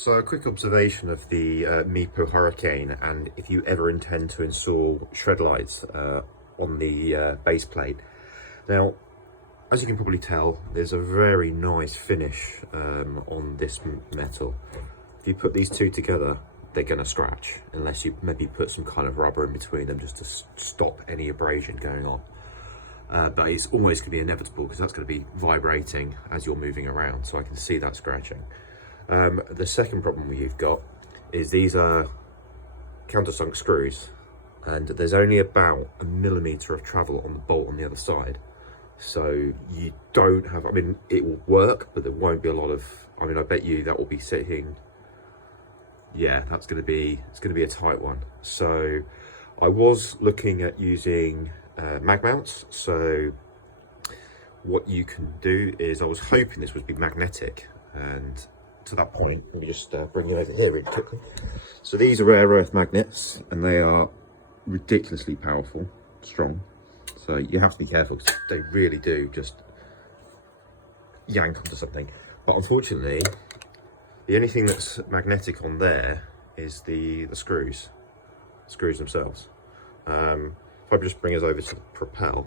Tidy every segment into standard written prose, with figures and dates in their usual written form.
So a quick observation of the Meepo Hurricane, and if you ever intend to install Shredlights on the base plate. Now, as you can probably tell, there's a very nice finish on this metal. If you put these two together, they're going to scratch, unless you maybe put some kind of rubber in between them just to stop any abrasion going on. But it's almost going to be inevitable because that's going to be vibrating as you're moving around, so I can see that scratching. The second problem you've got is these are countersunk screws, and there's only about 1 millimeter of travel on the bolt on the other side. So you don't have, I mean, it will work, but there won't be a lot of, I mean, I bet you that will be sitting, yeah, it's going to be a tight one. So I was looking at using mag mounts. So what you can do is, I was hoping this would be magnetic, and to that point, let me just bring it over here really quickly. So these are rare earth magnets, and they are ridiculously powerful, strong. So you have to be careful because they really do just yank onto something. But unfortunately, the only thing that's magnetic on there is the screws themselves. If I just bring us over to the propel,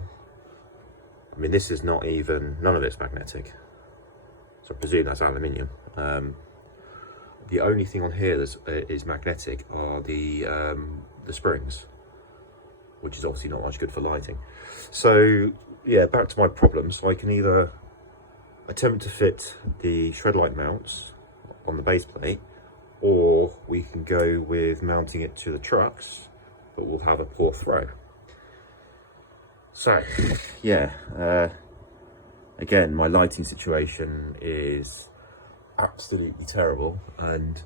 I mean, this is not even, none of it's magnetic. So I presume that's aluminium. The only thing on here that is magnetic are the springs, which is obviously not much good for lighting. So yeah, back to my problem. So I can either attempt to fit the Shredlight mounts on the base plate, or we can go with mounting it to the trucks, but we'll have a poor throw. So yeah, again, my lighting situation is absolutely terrible, and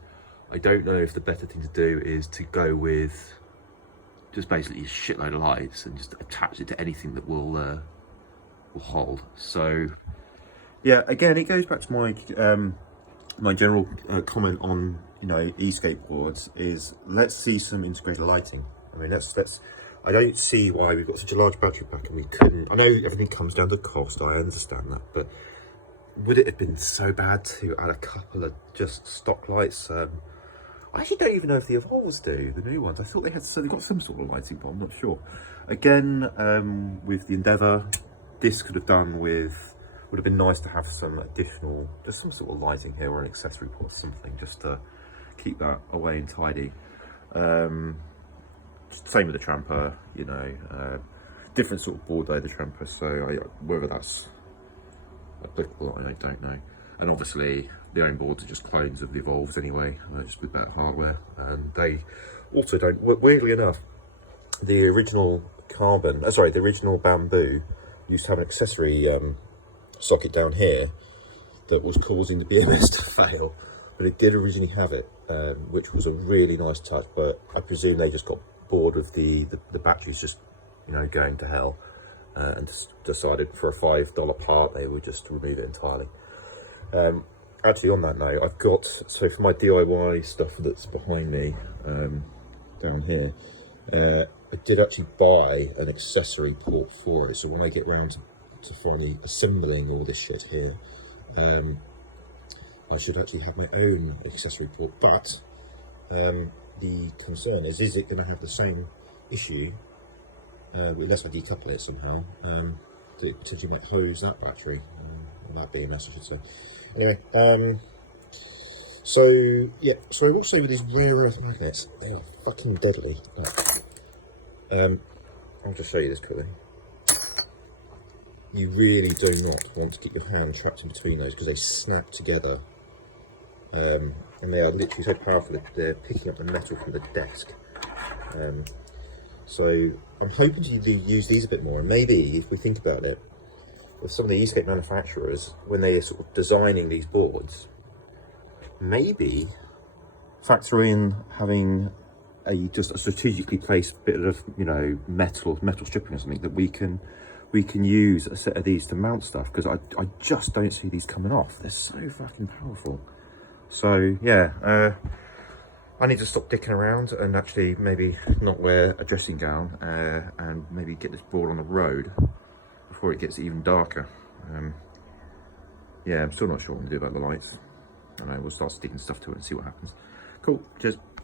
I don't know if the better thing to do is to go with just basically a shitload of lights and just attach it to anything that will hold. So yeah, again, it goes back to my my general comment on, you know, e-skateboards is, let's see some integrated lighting. I mean, let's I don't see why we've got such a large battery pack and we couldn't. I know everything comes down to cost, I understand that, but would it have been so bad to add a couple of just stock lights? I actually don't even know if the Evolves do, the new ones. I thought they had, so they've got some sort of lighting, but I'm not sure. Again, with the Endeavour, this could have done with, would have been nice to have some additional, just some sort of lighting here or an accessory port or something, just to keep that away and tidy. Same with the Tramper, you know, different sort of board though, the Tramper, so whether that's applicable, I don't know. And obviously the own boards are just clones of the Evolves anyway, just with better hardware. And they also don't, weirdly enough, the original carbon, the original bamboo used to have an accessory socket down here that was causing the BMS to fail, but it did originally have it, which was a really nice touch. But I presume they just got bored with the batteries just, you know, going to hell, and just decided for a $5 part they would just remove it entirely. Actually, on that note, I've got, so for my DIY stuff that's behind me down here, I did actually buy an accessory port for it. So when I get round to finally assembling all this shit here, I should actually have my own accessory port. But the concern is it going to have the same issue unless I decouple it somehow, that it potentially might hose that battery, or that BMS I should say. Anyway, so yeah, so I will say with these rare earth magnets, they are fucking deadly. I'll just show you this quickly. You really do not want to get your hand trapped in between those because they snap together, and they are literally so powerful that they're picking up the metal from the desk. So I'm hoping to use these a bit more, and maybe if we think about it, with some of the e-skate manufacturers, when they are sort of designing these boards, maybe factor in having just a strategically placed bit of, you know, metal stripping or something that we can use a set of these to mount stuff, because I just don't see these coming off. They're so fucking powerful. So yeah, I need to stop dicking around and actually maybe not wear a dressing gown and maybe get this board on the road before it gets even darker. Yeah, I'm still not sure what to do about the lights. I don't know, we'll start sticking stuff to it and see what happens. Cool, cheers.